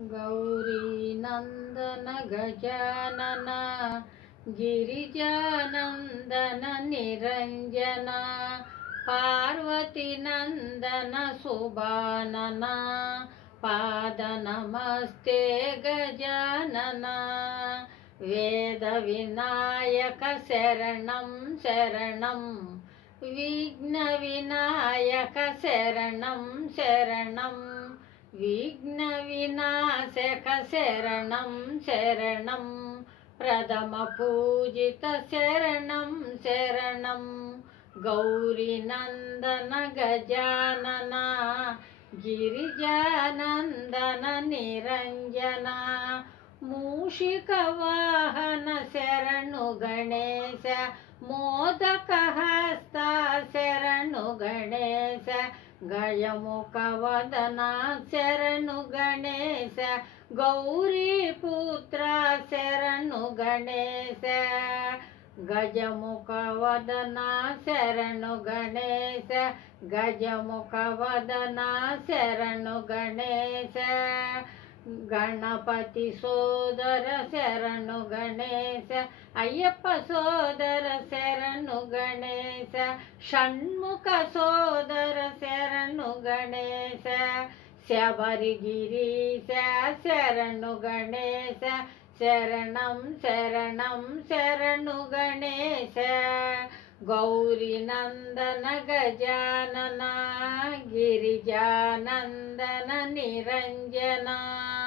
गजानन गिरिजानन्दन निरञ्जन पार्वतीनन्दन सुबानना गजानन वेदविनायक शरणं शरणं शरणं शरणं विघ्न विनाशक शरण शरण प्रथम पूजित शरण शरण गौरी नंदन गजानन गिरीजानंदन निरंजना मूषिकवाहन शरणु गणेश मोदक हस्ता शरणु गणेश ಗಜ ಶರಣು ಗಣೇಶ ಗೌರಿ ಪುತ್ರ ಶರಣು ಗಣೇಶ ಗಜ ಶರಣು ಗಣೇಶ ಗಜ ಶರಣು ಗಣೇಶ ಗಣಪತಿ ಸೋದರ ಶರಣು ಗಣೇಶ ಅಯ್ಯಪ್ಪ ಸೋದರ ಶರಣು ಗಣೇಶ ಷಣ್ಮುಖ ಸೋದರ ಶರಣು ಗಣೇಶ ಶರಣು ಗಣೇಶ ಶರಣಂ ಶರಣಂ ಶರಣು ಗಣೇಶ ಗೌರಿ ನಂದನ ಗಜಾನನ ಗಿರಿಜಾನಂದನ ನಿರಂಜನ